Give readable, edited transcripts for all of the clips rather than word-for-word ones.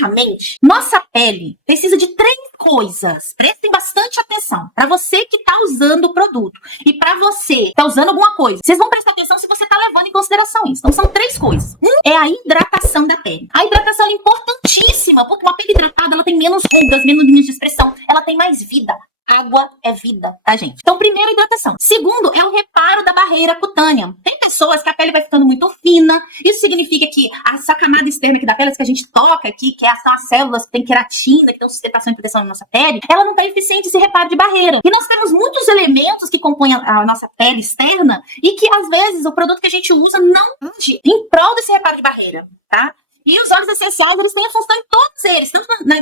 Basicamente, nossa pele precisa de 3 coisas. Prestem bastante atenção. Para você que está usando o produto e para você que está usando alguma coisa, vocês vão prestar atenção se você está levando em consideração isso. Então, são 3 coisas. É a hidratação da pele. A hidratação é importantíssima, porque uma pele hidratada ela tem menos rugas, menos linhas de expressão, ela tem mais vida. Água é vida, tá, gente? Então, primeiro, hidratação. Segundo, é o reparo da barreira cutânea. Tem pessoas que a pele vai ficando muito fina. Isso significa que essa camada externa aqui da pele, que a gente toca aqui, que são as células que tem queratina, que tem sustentação e proteção na nossa pele, ela não tá eficiente esse reparo de barreira. E nós temos muitos elementos que compõem a nossa pele externa e que, às vezes, o produto que a gente usa não age em prol desse reparo de barreira, tá? E os óleos essenciais, eles têm a função em todos eles, tanto na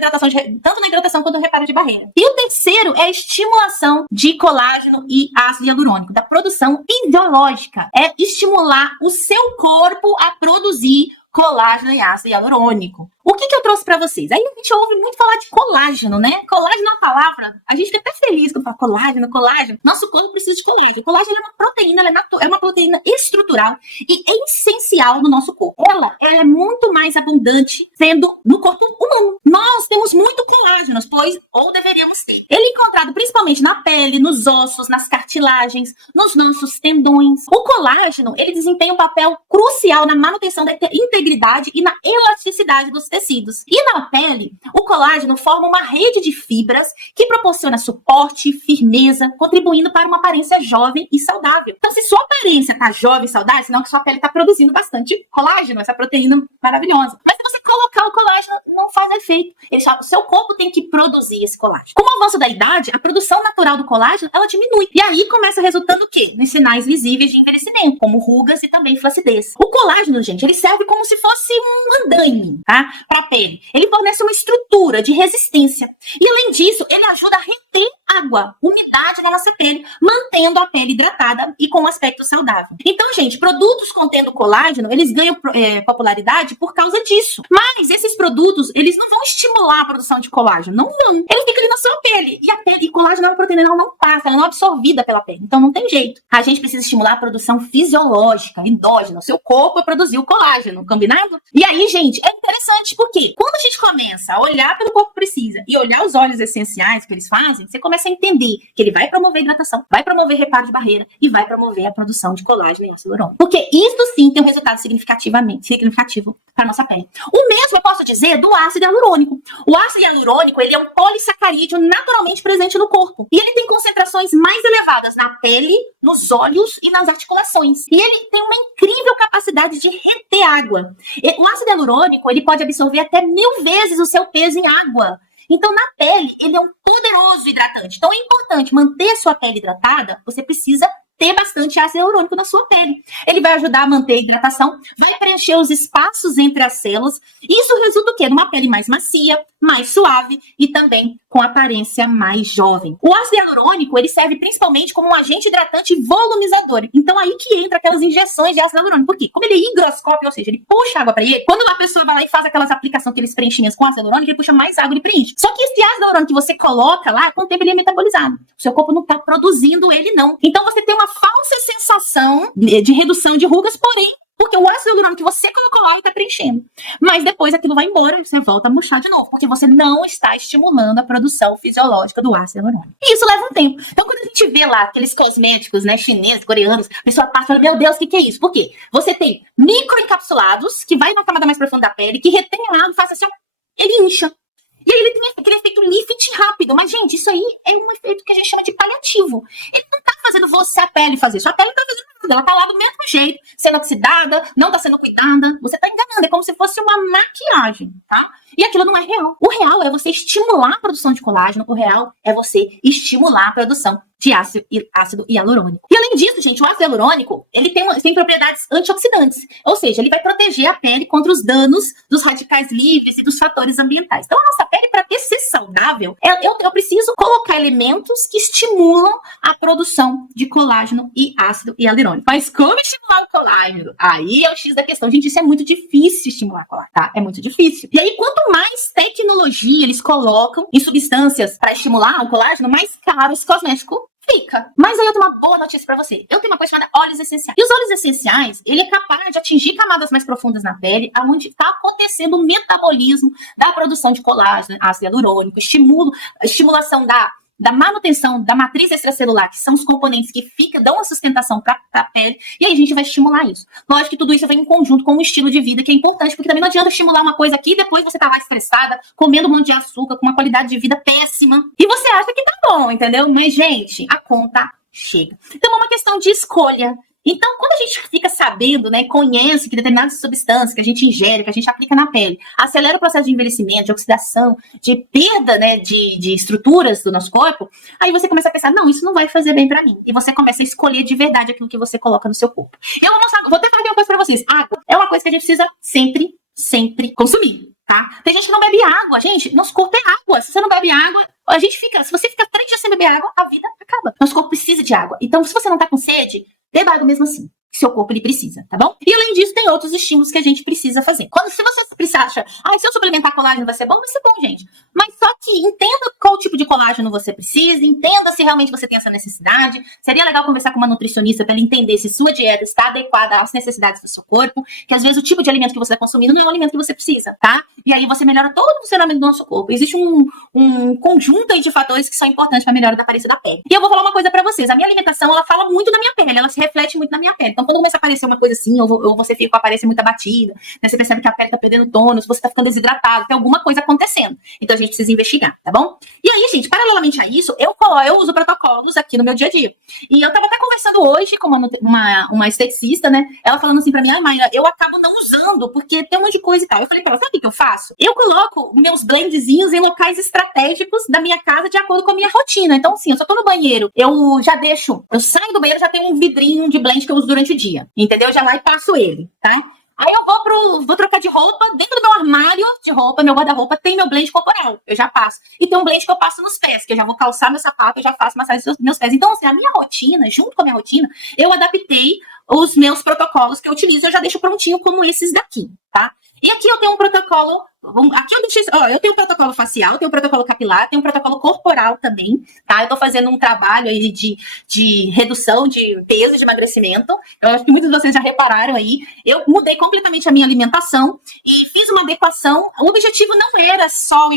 hidratação quanto no reparo de barreira. E o terceiro é a estimulação de colágeno e ácido hialurônico, da produção fisiológica. É estimular o seu corpo a produzir colágeno e ácido hialurônico. O que eu trouxe pra vocês? Aí a gente ouve muito falar de colágeno, né? Colágeno é uma palavra, a gente fica até feliz quando fala colágeno, colágeno. Nosso corpo precisa de colágeno. Colágeno é uma proteína, é uma proteína estrutural e é essencial no nosso corpo. Ela é muito mais abundante sendo no corpo humano. Nós temos muito colágeno, pois, ou deveríamos ter. Ele é encontrado principalmente na pele, nos ossos, nas cartilagens, nos nossos tendões. O colágeno, ele desempenha um papel crucial na manutenção da integridade e na elasticidade dos tecidos. E na pele, o colágeno forma uma rede de fibras que proporciona suporte, firmeza, contribuindo para uma aparência jovem e saudável. Então, se sua aparência está jovem e saudável, senão que sua pele está produzindo bastante colágeno, essa proteína maravilhosa. Mas se você colocar o colágeno, não faz efeito. O seu corpo tem que produzir esse colágeno. Com o avanço da idade, a produção natural do colágeno, ela diminui. E aí começa resultando o quê? Nos sinais visíveis de envelhecimento, como rugas e também flacidez. O colágeno, gente, ele serve como se fosse um andaime, tá? Para a pele. Ele fornece uma estrutura de resistência. E além disso, ele ajuda a reter água, umidade na nossa pele, mantendo a pele hidratada e com um aspecto saudável. Então, gente, produtos contendo colágeno, eles ganham popularidade por causa disso. Mas esses produtos, eles não vão estimular a produção de colágeno, não vão. Ele fica ali na sua pele. E a pele, e colágeno é uma proteína, ela não passa, ela não é absorvida pela pele. Então, não tem jeito. A gente precisa estimular a produção fisiológica, endógena. O seu corpo vai produzir o colágeno, combinado? E aí, gente, é interessante porque quando a gente começa a olhar pelo corpo precisa e olhar os óleos essenciais que eles fazem, você começa a entender que ele vai promover hidratação, vai promover reparo de barreira e vai promover a produção de colágeno e ácido hialurônico. Porque isso sim tem um resultado significativo para nossa pele. O mesmo eu posso dizer do ácido hialurônico. O ácido hialurônico, ele é um polissacarídeo naturalmente presente no corpo. E ele tem concentrações mais elevadas na pele, nos olhos e nas articulações. E ele tem uma incrível capacidade de reter água. O ácido hialurônico, ele pode absorver até 1000 vezes o seu peso em água. Então, na pele, ele é um poderoso hidratante. Então, é importante manter a sua pele hidratada, você precisa ter bastante ácido hialurônico na sua pele. Ele vai ajudar a manter a hidratação, vai preencher os espaços entre as células. Isso resulta o quê? Numa pele mais macia, mais suave e também com aparência mais jovem. O ácido hialurônico, ele serve principalmente como um agente hidratante volumizador. Então, aí que entra aquelas injeções de ácido hialurônico. Por quê? Como ele é higroscópio, ou seja, ele puxa água para ele, quando a pessoa vai lá e faz aquelas aplicações, aqueles preenchinhos com ácido hialurônico, ele puxa mais água e preenche. Só que esse ácido hialurônico que você coloca lá, com o tempo ele é metabolizado. O seu corpo não está produzindo ele, não. Então, você tem uma falsa sensação de redução de rugas, porém, porque o ácido hialurônico que você colocou lá está preenchendo. Mas depois aquilo vai embora e você volta a murchar de novo, porque você não está estimulando a produção fisiológica do ácido hialurônico. E isso leva um tempo. Então, quando a gente vê lá aqueles cosméticos, né, chineses, coreanos, a pessoa passa e fala, meu Deus, o que é isso? Por quê? Você tem microencapsulados, que vai na camada mais profunda da pele, que retém a água e faz assim, ó, ele incha. E aí ele tem aquele efeito lift rápido. Mas, gente, isso aí é um efeito que a gente chama de paliativo. Ele não tá fazendo você, a pele, fazer. Sua pele não tá fazendo nada. Ela tá lá do mesmo jeito, sendo oxidada, não tá sendo cuidada. Você tá enganando. É como se fosse uma maquiagem, tá? E aquilo não é real. O real é você estimular a produção de colágeno. O real é você estimular a produção de ácido hialurônico. E além disso, gente, o ácido hialurônico, ele tem propriedades antioxidantes. Ou seja, ele vai proteger a pele contra os danos dos radicais livres e dos fatores ambientais. Então, a nossa pele, para ter ser saudável, eu preciso colocar elementos que estimulam a produção de colágeno e ácido hialurônico. Mas como estimular o colágeno? Aí é o X da questão. Gente, isso é muito difícil estimular o colágeno, tá? É muito difícil. E aí, quanto mais tecnologia eles colocam em substâncias para estimular o colágeno, mais caro esse cosmético Fica. Mas aí eu tenho uma boa notícia pra você. Eu tenho uma coisa chamada óleos essenciais. E os óleos essenciais, ele é capaz de atingir camadas mais profundas na pele, onde está acontecendo o metabolismo da produção de colágeno, ácido hialurônico, estimulação da manutenção da matriz extracelular, que são os componentes que dão a sustentação para a pele, e aí a gente vai estimular isso. Lógico que tudo isso vem em conjunto com um estilo de vida que é importante, porque também não adianta estimular uma coisa aqui e depois você tá lá estressada, comendo um monte de açúcar, com uma qualidade de vida péssima, e você acha que tá bom, entendeu? Mas, gente, a conta chega. Então é uma questão de escolha. Então, quando a gente fica sabendo, né, conhece que determinadas substâncias que a gente ingere, que a gente aplica na pele, acelera o processo de envelhecimento, de oxidação, de perda, né, de estruturas do nosso corpo, aí você começa a pensar, não, isso não vai fazer bem pra mim. E você começa a escolher de verdade aquilo que você coloca no seu corpo. E eu vou tentar falar uma coisa pra vocês. Água é uma coisa que a gente precisa sempre consumir, tá? Tem gente que não bebe água. Gente, nosso corpo é água. Se você não bebe água, se você fica 3 dias sem beber água, a vida acaba. Nosso corpo precisa de água. Então, se você não tá com sede, beba água mesmo assim. Seu corpo ele precisa, tá bom? E além disso, tem outros estímulos que a gente precisa fazer. Se você acha, se eu suplementar colágeno vai ser bom, gente. Mas só que entenda qual tipo de colágeno você precisa, entenda se realmente você tem essa necessidade. Seria legal conversar com uma nutricionista para ela entender se sua dieta está adequada às necessidades do seu corpo, que às vezes o tipo de alimento que você está consumindo não é o alimento que você precisa, tá? E aí você melhora todo o funcionamento do nosso corpo. Existe um conjunto aí de fatores que são importantes para a melhora da aparência da pele. E eu vou falar uma coisa para vocês. A minha alimentação, ela fala muito da minha pele, ela se reflete muito na minha pele. Então, quando começa a aparecer uma coisa assim, ou você fica com a aparência muito abatida, né, você percebe que a pele tá perdendo tônus, você tá ficando desidratado, tem alguma coisa acontecendo. Então, a gente precisa investigar, tá bom? E aí, gente, paralelamente a isso, eu uso protocolos aqui no meu dia a dia. E eu tava até conversando hoje com uma esteticista, né, ela falando assim pra mim, Mayra, eu acabo não usando, porque tem um monte de coisa e tal. Eu falei pra ela, sabe o que eu faço? Eu coloco meus blendzinhos em locais estratégicos da minha casa de acordo com a minha rotina. Então, assim, eu só tô no banheiro, eu saio do banheiro, já tenho um vidrinho de blend que eu uso durante o dia. Entendeu? Já lá e passo ele, tá? Aí eu vou trocar de roupa, dentro do meu armário de roupa, meu guarda-roupa, tem meu blend corporal, eu já passo. E tem um blend que eu passo nos pés, que eu já vou calçar meu sapato, eu já faço massagem nos meus pés. Então, assim, a minha rotina, junto com a minha rotina, eu adaptei os meus protocolos que eu utilizo, eu já deixo prontinho como esses daqui, tá? E aqui eu tenho um protocolo, eu tenho um protocolo facial, tenho um protocolo capilar, tenho um protocolo corporal também, tá? Eu tô fazendo um trabalho aí de redução de peso, de emagrecimento. Eu acho que muitos de vocês já repararam aí. Eu mudei completamente a minha alimentação e fiz uma adequação. O objetivo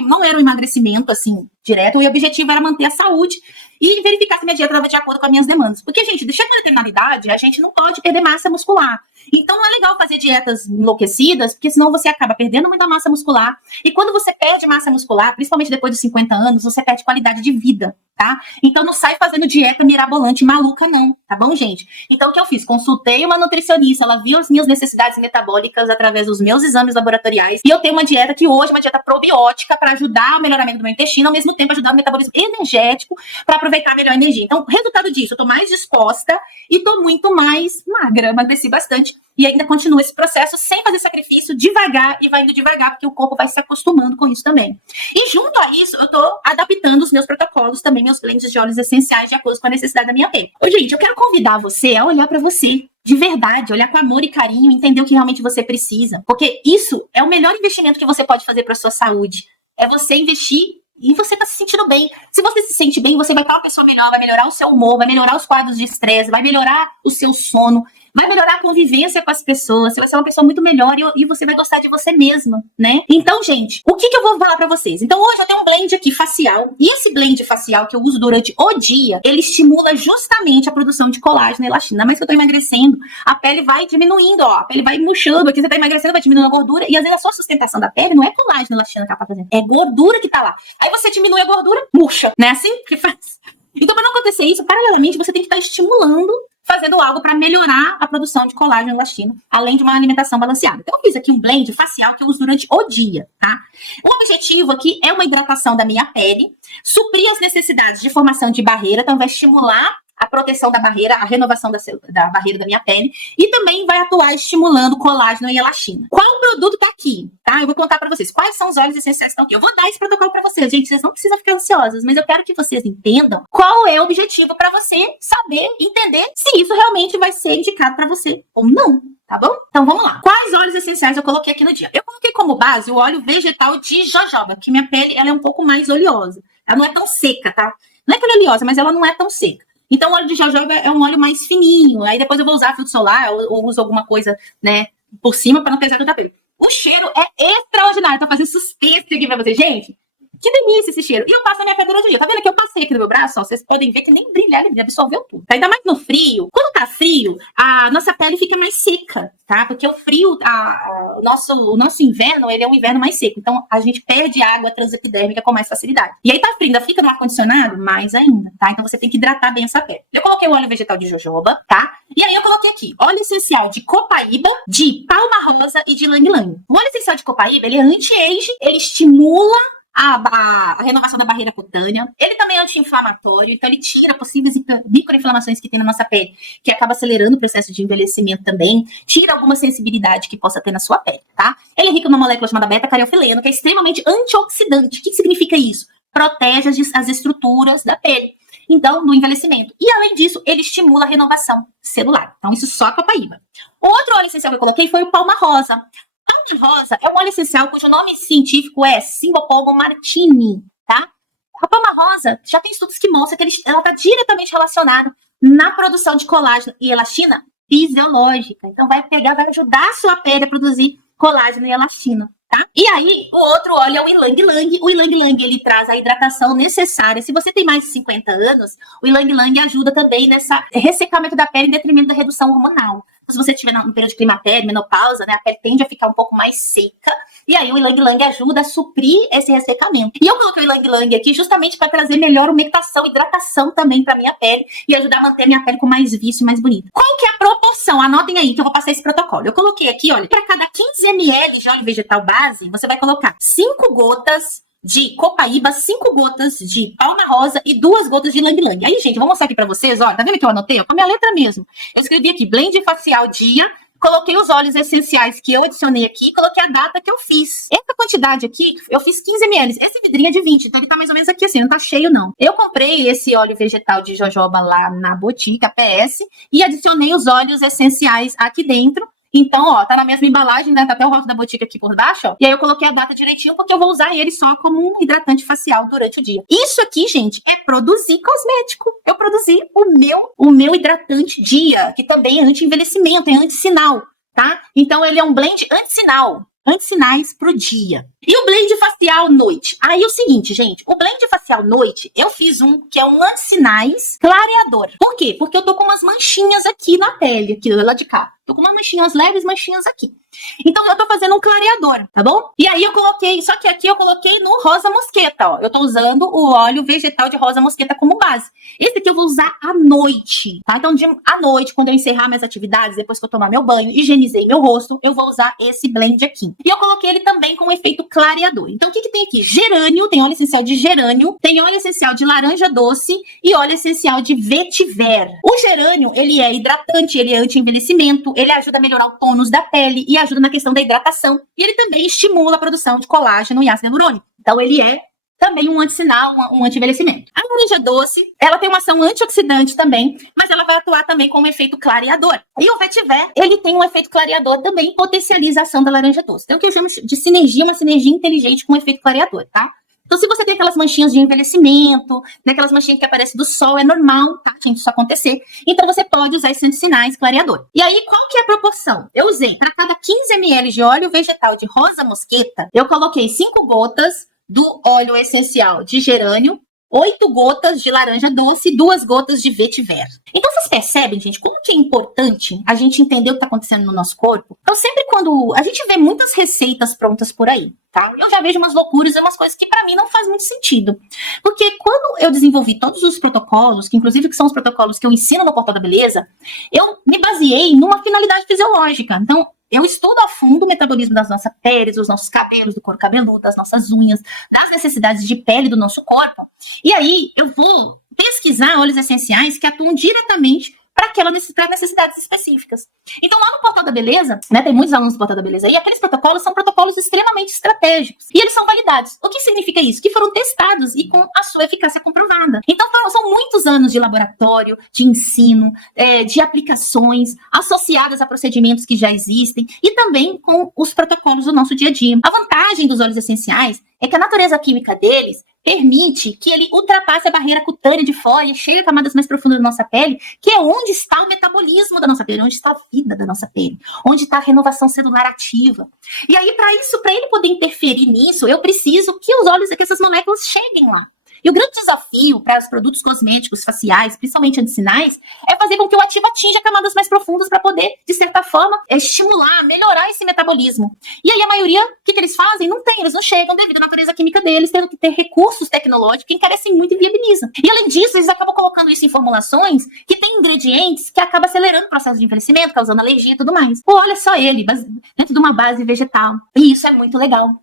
não era o emagrecimento, assim, direto. O objetivo era manter a saúde e verificar se minha dieta estava de acordo com as minhas demandas. Porque, gente, chega uma determinada idade, a gente não pode perder massa muscular. Então, não é legal fazer dietas enlouquecidas, porque senão você acaba perdendo muita massa muscular. E quando você perde massa muscular, principalmente depois dos 50 anos, você perde qualidade de vida, tá? Então, não sai fazendo dieta mirabolante maluca, não, tá bom, gente? Então, o que eu fiz? Consultei uma nutricionista, ela viu as minhas necessidades metabólicas através dos meus exames laboratoriais. E eu tenho uma dieta que hoje é uma dieta probiótica para ajudar o melhoramento do meu intestino, ao mesmo tempo ajudar o metabolismo energético para aproveitar melhor a energia. Então, resultado disso, eu tô mais disposta e tô muito mais magra, emagreci bastante. E ainda continua esse processo sem fazer sacrifício, devagar, e vai indo devagar, porque o corpo vai se acostumando com isso também. E junto a isso, eu tô adaptando os meus protocolos também, meus blends de óleos essenciais, de acordo com a necessidade da minha pele. Ô, gente, eu quero convidar você a olhar pra você, de verdade, olhar com amor e carinho, entender o que realmente você precisa. Porque isso é o melhor investimento que você pode fazer pra sua saúde. É você investir e você tá se sentindo bem. Se você se sente bem, você vai estar uma pessoa melhor, vai melhorar o seu humor, vai melhorar os quadros de estresse, vai melhorar o seu sono, vai melhorar a convivência com as pessoas, você vai ser uma pessoa muito melhor e você vai gostar de você mesma, né? Então, gente, o que eu vou falar pra vocês? Então, hoje eu tenho um blend aqui facial, e esse blend facial que eu uso durante o dia, ele estimula justamente a produção de colágeno e elastina. Mas que eu tô emagrecendo, a pele vai diminuindo, ó, a pele vai murchando, aqui você tá emagrecendo, vai diminuindo a gordura, e às vezes a sua sustentação da pele não é colágeno e elastina que ela tá fazendo, é gordura que tá lá. Aí você diminui a gordura, murcha, né? Assim que faz. Então, para não acontecer isso, paralelamente, você tem que estar estimulando, fazendo algo para melhorar a produção de colágeno e elastina, além de uma alimentação balanceada. Então, eu fiz aqui um blend facial que eu uso durante o dia, tá? O objetivo aqui é uma hidratação da minha pele, suprir as necessidades de formação de barreira, então vai estimular a proteção da barreira, a renovação da barreira da minha pele, e também vai atuar estimulando colágeno e elastina. Qual produto tá aqui, tá? Eu vou contar pra vocês quais são os óleos essenciais que estão aqui. Eu vou dar esse protocolo pra vocês, gente, vocês não precisam ficar ansiosas, mas eu quero que vocês entendam qual é o objetivo pra você saber, entender se isso realmente vai ser indicado pra você ou não. Tá bom? Então vamos lá. Quais óleos essenciais eu coloquei aqui no dia? Eu coloquei como base o óleo vegetal de jojoba, que minha pele ela é um pouco mais oleosa. Ela não é tão seca, tá? Não é que ela é oleosa, mas ela não é tão seca. Então, o óleo de jojoba é um óleo mais fininho. Aí depois eu vou usar fruto solar ou uso alguma coisa, né, por cima para não pesar tanta pele. O cheiro é extraordinário. Tô fazendo suspense aqui pra vocês, gente. Que delícia esse cheiro. E eu passo na minha pele durante o dia. Tá vendo que eu passei aqui no meu braço? Ó, vocês podem ver que nem brilhar, ele absorveu tudo. Ainda mais no frio. Quando tá frio, a nossa pele fica mais seca, tá? Porque o frio, o nosso inverno, ele é um inverno mais seco. Então, a gente perde água transepidérmica com mais facilidade. E aí tá frio, ainda fica no ar-condicionado? Mais ainda, tá? Então, você tem que hidratar bem essa pele. Eu coloquei o óleo vegetal de jojoba, tá? E aí, eu coloquei aqui óleo essencial de copaíba, de palma rosa e de ylang-ylang. O óleo essencial de copaíba, ele é anti-age, ele estimula a renovação da barreira cutânea. Ele também é anti-inflamatório, então ele tira possíveis microinflamações que tem na nossa pele, que acaba acelerando o processo de envelhecimento também, tira alguma sensibilidade que possa ter na sua pele, tá? Ele é rico numa molécula chamada beta-cariofileno, que é extremamente antioxidante. O que significa isso? Protege as estruturas da pele, então, no envelhecimento. E, além disso, ele estimula a renovação celular. Então, isso só a copaíba. O outro óleo essencial que eu coloquei foi o palma rosa. Palma rosa é um óleo essencial cujo nome científico é Cymbopogon martini, tá? A palma rosa já tem estudos que mostram que ela está diretamente relacionada na produção de colágeno e elastina fisiológica. Então, vai ajudar a sua pele a produzir colágeno e elastina, tá? E aí, o outro óleo é o ylang-ylang. O ylang-ylang, ele traz a hidratação necessária. Se você tem mais de 50 anos, o ylang-ylang ajuda também nessa ressecamento da pele em detrimento da redução hormonal. Se você estiver no período de climatério, menopausa, né, a pele tende a ficar um pouco mais seca. E aí o ylang-ylang ajuda a suprir esse ressecamento. E eu coloquei o ylang-ylang aqui justamente para trazer melhor umectação, hidratação também para minha pele e ajudar a manter minha pele com mais vício e mais bonita. Qual que é a proporção? Anotem aí que eu vou passar esse protocolo. Eu coloquei aqui, olha, para cada 15 ml de óleo vegetal base, você vai colocar 5 gotas de copaíba, 5 gotas de palma rosa e 2 gotas de ylang-ylang. Aí, gente, vou mostrar aqui pra vocês, ó, tá vendo que eu anotei? Ó, com a minha letra mesmo. Eu escrevi aqui, blend facial dia, coloquei os óleos essenciais que eu adicionei aqui, coloquei a data que eu fiz. Essa quantidade aqui, eu fiz 15 ml. Esse vidrinho é de 20, então ele tá mais ou menos aqui assim, não tá cheio não. Eu comprei esse óleo vegetal de jojoba lá na Botica PS e adicionei os óleos essenciais aqui dentro. Então, ó, tá na mesma embalagem, né? Tá até o rótulo da Botica aqui por baixo, ó. E aí eu coloquei a data direitinho porque eu vou usar ele só como um hidratante facial durante o dia. Isso aqui, gente, é produzir cosmético. Eu produzi o meu hidratante dia, que também é anti-envelhecimento, é anti-sinal, tá? Então, ele é um blend anti-sinal. Anti-sinais pro dia. E o blend facial noite? Aí é o seguinte, gente, o blend facial noite, eu fiz um que é um anti-sinais clareador. Por quê? Porque eu tô com umas manchinhas aqui na pele, aqui do lado de cá. Tô com umas leves manchinhas aqui. Então, eu tô fazendo um clareador, tá bom? E aí eu coloquei, só que aqui eu coloquei no rosa mosqueta, ó. Eu tô usando o óleo vegetal de rosa mosqueta como base. Esse aqui eu vou usar à noite, tá? Então, à noite, quando eu encerrar minhas atividades, depois que eu tomar meu banho, higienizei meu rosto, eu vou usar esse blend aqui. E eu coloquei ele também com um efeito clareador. Então, o que tem aqui? Gerânio, tem óleo essencial de gerânio, tem óleo essencial de laranja doce e óleo essencial de vetiver. O gerânio, ele é hidratante, ele é anti-envelhecimento, ele ajuda a melhorar o tônus da pele e ajuda na questão da hidratação. E ele também estimula a produção de colágeno e ácido hialurônico. Então, ele é também um anti-sinal, um anti-envelhecimento. A laranja doce, ela tem uma ação antioxidante também, mas ela vai atuar também como efeito clareador. E o vetiver, ele tem um efeito clareador também, potencializa a ação da laranja doce. Então, o que eu chamo de sinergia, uma sinergia inteligente com efeito clareador, tá? Então, se você tem aquelas manchinhas de envelhecimento, né, aquelas manchinhas que aparecem do sol, é normal, tá, gente, isso acontecer. Então, você pode usar esses sinais clareador. E aí, qual que é a proporção? Eu usei, para cada 15 ml de óleo vegetal de rosa mosqueta, eu coloquei 5 gotas do óleo essencial de gerânio, 8 gotas de laranja doce e 2 gotas de vetiver. Então, vocês percebem, gente, como que é importante a gente entender o que está acontecendo no nosso corpo? Então, sempre quando a gente vê muitas receitas prontas por aí, tá? Eu já vejo umas loucuras e umas coisas que para mim não faz muito sentido. Porque quando eu desenvolvi todos os protocolos, que inclusive que são os protocolos que eu ensino no Portal da Beleza, eu me baseei numa finalidade fisiológica. Então, eu estudo a fundo o metabolismo das nossas peles, dos nossos cabelos, do couro cabeludo, das nossas unhas, das necessidades de pele do nosso corpo. E aí, eu vou pesquisar óleos essenciais que atuam diretamente para necessidades específicas. Então, lá no Portal da Beleza, né, tem muitos alunos do Portal da Beleza, e aqueles protocolos são protocolos extremamente estratégicos. E eles são validados. O que significa isso? Que foram testados e com a sua eficácia comprovada. Então, são muitos anos de laboratório, de ensino, de aplicações associadas a procedimentos que já existem e também com os protocolos do nosso dia a dia. A vantagem dos óleos essenciais é que a natureza química deles permite que ele ultrapasse a barreira cutânea de fora e chegue a camadas mais profundas da nossa pele, que é onde está o metabolismo da nossa pele, onde está a vida da nossa pele, onde está a renovação celular ativa. E aí, para ele poder interferir nisso, eu preciso que os óleos, que essas moléculas cheguem lá. E o grande desafio para os produtos cosméticos faciais, principalmente antissinais, é fazer com que o ativo atinja camadas mais profundas para poder, de certa forma, estimular, melhorar esse metabolismo. E aí a maioria, o que eles fazem? Não tem, eles não chegam devido à natureza química deles, tendo que ter recursos tecnológicos que encarecem muito e viabilizam. E além disso, eles acabam colocando isso em formulações que têm ingredientes que acabam acelerando o processo de envelhecimento, causando alergia e tudo mais. Ou olha só ele, dentro de uma base vegetal. E isso é muito legal.